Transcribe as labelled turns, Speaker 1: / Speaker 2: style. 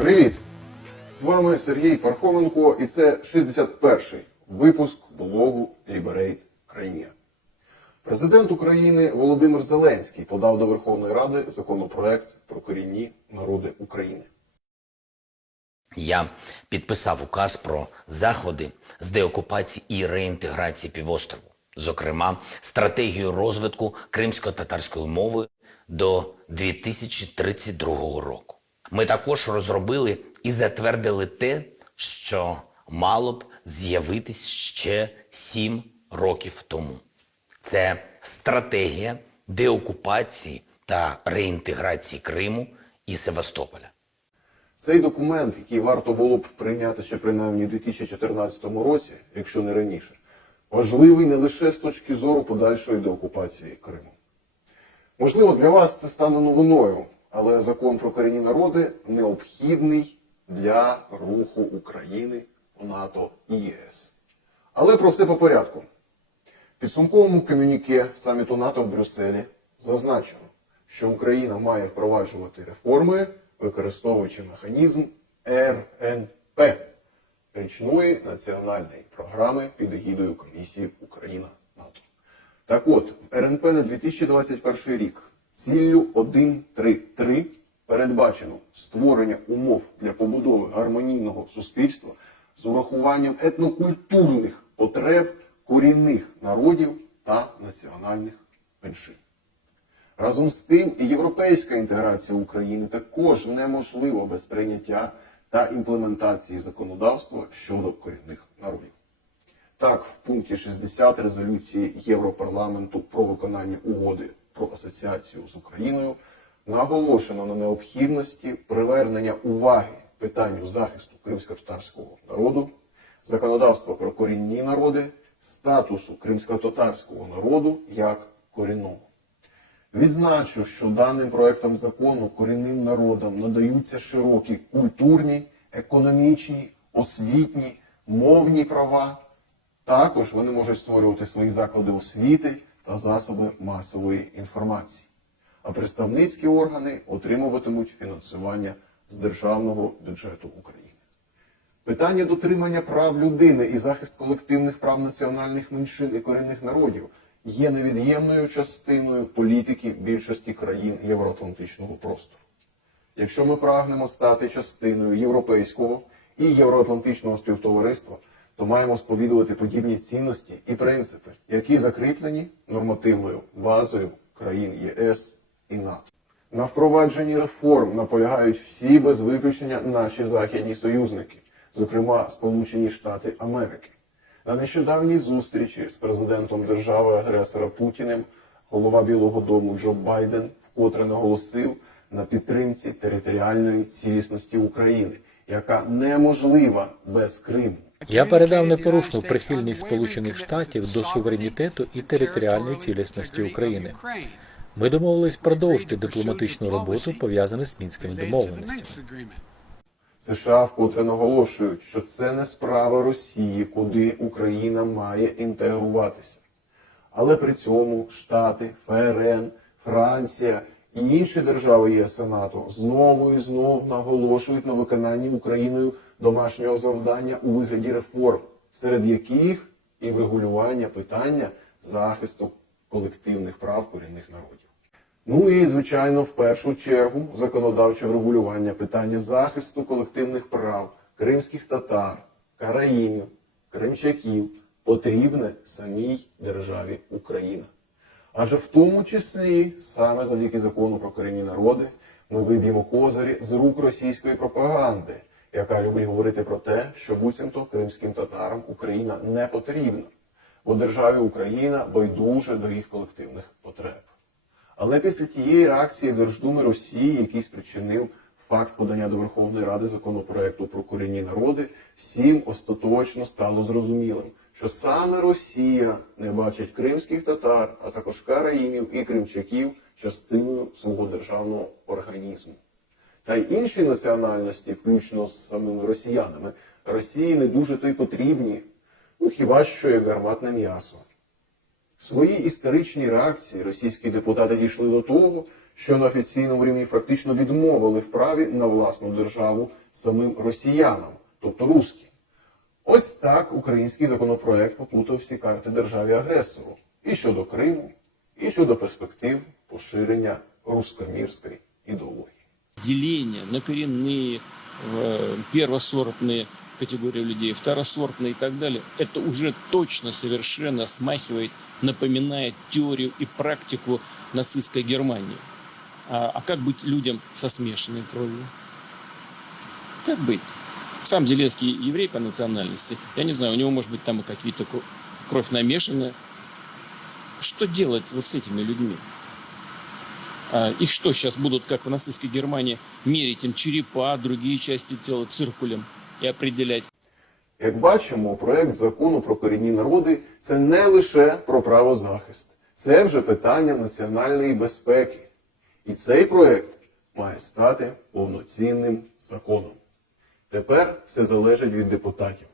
Speaker 1: Привіт! З вами Сергій Пархоменко і це 61-й випуск блогу Liberate Crimea. Президент України Володимир Зеленський подав до Верховної Ради законопроект про корінні народи України.
Speaker 2: Я підписав указ про заходи з деокупації і реінтеграції півострову, зокрема, стратегію розвитку кримсько-татарської мови до 2032 року. Ми також розробили і затвердили те, що мало б з'явитись ще сім років тому. Це стратегія деокупації та реінтеграції Криму і Севастополя.
Speaker 1: Цей документ, який варто було б прийняти ще принаймні у 2014 році, якщо не раніше, важливий не лише з точки зору подальшої деокупації Криму. Можливо, для вас це стане новиною, але закон про корінні народи необхідний для руху України у НАТО і ЄС. Але про все по порядку. В підсумковому комюніке саміту НАТО в Брюсселі зазначено, що Україна має впроваджувати реформи, використовуючи механізм РНП річної національної програми під егідою Комісії Україна НАТО. Так от, в РНП на 2021 рік ціллю 1.3.3 передбачено створення умов для побудови гармонійного суспільства з урахуванням етнокультурних потреб корінних народів та національних меншин. Разом з тим, і європейська інтеграція України також неможлива без прийняття та імплементації законодавства щодо корінних народів. Так, в пункті 60 резолюції Європарламенту про виконання угоди про асоціацію з Україною наголошено на необхідності привернення уваги питанню захисту кримсько-татарського народу, законодавства про корінні народи, статусу кримсько-татарського народу як корінного. Відзначу, що даним проектом закону корінним народам надаються широкі культурні, економічні, освітні, мовні права. Також вони можуть створювати свої заклади освіти та засоби масової інформації. А представницькі органи отримуватимуть фінансування з державного бюджету України. Питання дотримання прав людини і захист колективних прав національних меншин і корінних народів є невід'ємною частиною політики більшості країн євроатлантичного простору. Якщо ми прагнемо стати частиною європейського і євроатлантичного співтовариства, то маємо сповідувати подібні цінності і принципи, які закріплені нормативною базою країн ЄС і НАТО. На впровадженні реформ наполягають всі без виключення наші західні союзники, зокрема Сполучені Штати Америки. На нещодавній зустрічі з президентом держави-агресора Путіним голова Білого Дому Джо Байден вкотре наголосив на підтримці територіальної цілісності України, яка неможлива без Криму.
Speaker 3: Я передав непорушну прихильність Сполучених Штатів до суверенітету і територіальної цілісності України. Ми домовились продовжити дипломатичну роботу, пов'язану з мінськими домовленостями.
Speaker 1: США вкотре наголошують, що це не справа Росії, куди Україна має інтегруватися. Але при цьому Штати, ФРН, Франція і інші держави ЄС НАТО знову і знову наголошують на виконанні Україною домашнього завдання у вигляді реформ, серед яких і врегулювання питання захисту колективних прав корінних народів. Ну і, звичайно, в першу чергу законодавче врегулювання питання захисту колективних прав кримських татар, караїмів, кримчаків потрібне самій державі Україна. Адже в тому числі саме завдяки закону про корінні народи ми виб'ємо козирі з рук російської пропаганди, яка любить говорити про те, що буцімто кримським татарам Україна не потрібна, бо державі Україна байдуже до їх колективних потреб. Але після тієї реакції Держдуми Росії, який спричинив факт подання до Верховної Ради законопроекту про корінні народи, всім остаточно стало зрозумілим, що саме Росія не бачить кримських татар, а також караїмів і кримчаків частиною свого державного організму. Та й інші національності, включно з самими росіянами, Росії не дуже то й потрібні, ну хіба що як гарматне м'ясо. В своїй історичній реакції російські депутати дійшли до того, що на офіційному рівні фактично відмовили в праві на власну державу самим росіянам, тобто русським. Ось так український законопроект поплутав всі карти державі агресору і щодо Криму, і щодо перспектив поширення руськомірської ідеології.
Speaker 4: Деление на коренные, э, первосортные категории людей, второсортные и так далее, это уже точно совершенно смахивает, напоминает теорию и практику нацистской Германии. А, а как быть людям со смешанной кровью? Как быть? Сам Зеленский еврей по национальности. Я не знаю, у него, может быть, там и какие-то кро- кровь намешанная. Что делать вот с этими людьми? Их что, сейчас будут, как в нацистской Германии, мерить им черепа, другие части тела циркулем и определять,
Speaker 1: Як бачимо, проект закону про корінні народи це не лише про правозахист, це вже питання національної безпеки. І цей проект має стати повноцінним законом. Тепер все залежить від депутатів.